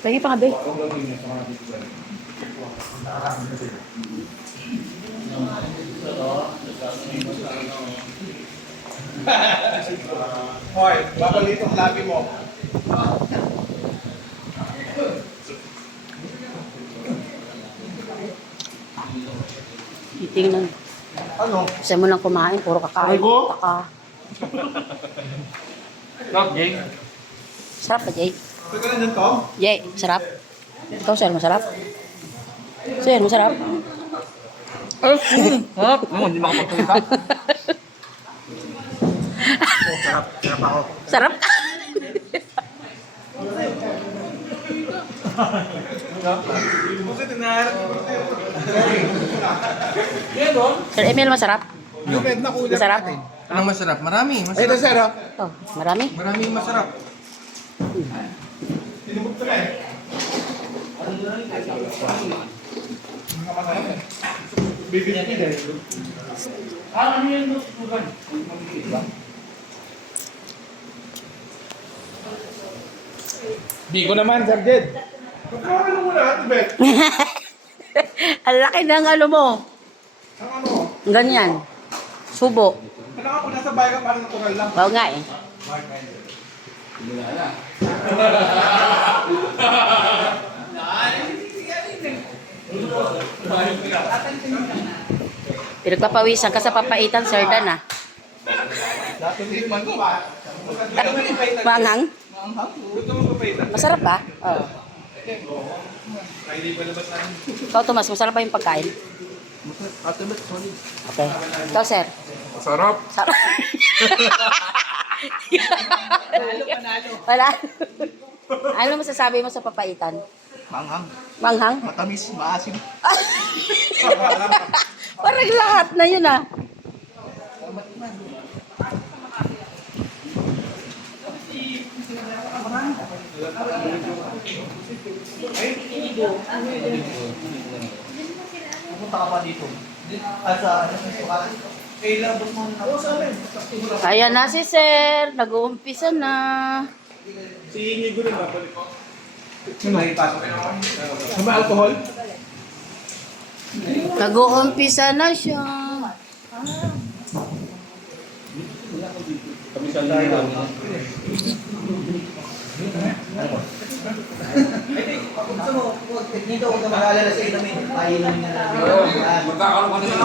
Lagi pa nga, be. Hoy, babalik ang labi mo. Titingnan. Ano? Gusto mo lang kumain, puro kakain. Aray ko? Kaka. Rock, Jay. Sarap ba, Jay? Pwede ka lang dyan, Tom? Jay, sarap. Ikaw, sir, masarap? Sir, masarap? Harap. Ano, hindi makapagsalita. Sarap. Sarap ako. Sarap? Kasi tinaharap ko. Sir Emil, masarap? Lupit na kulang Masarap? natin. Anong masarap? Marami. Ito, sir, ha? Oh, marami? Maraming masarap. Tinubog ko na eh. Bibigyan ko din. Ano yan, Sugan? Bigo naman, Sir Jed. Pagkakalo mo na, Ate Beth. Ang laki ng ano mo. Ang ano? Ganyan. Subo. Kailangan ko nasa bahay ka parang natural lang. Oo nga eh. Pinagpapawisan ka sa papaitan, Sir Dan ah. Dati tikman ko ba? Manghang? Gusto mo papaitan? Masarap ba? Oo. Ay, di ba labas natin? Ikaw, Tomas, masarap ba yung pagkain? Ate Beth, sorry. Okay. Ikaw, Sir? Sarap. Sarap. Wala. Ano masasabi mo sa papaitan? Manghang. Manghang? Matamis, maasim. Parang lahat na yun ah. Pupunta ka pa dito. Asa, eh, labos mo na. Oo, sa amin. Ayan na si Sir. Nag-uumpisa na. Si Inigo rin, babalik ko. May pasok. May alcohol? Nag-uumpisa na siya. Kami sa lahat. Gusto mo, dito huwag ka mag-alala sa inamin. Painumin na lang. Magkakaroon ka na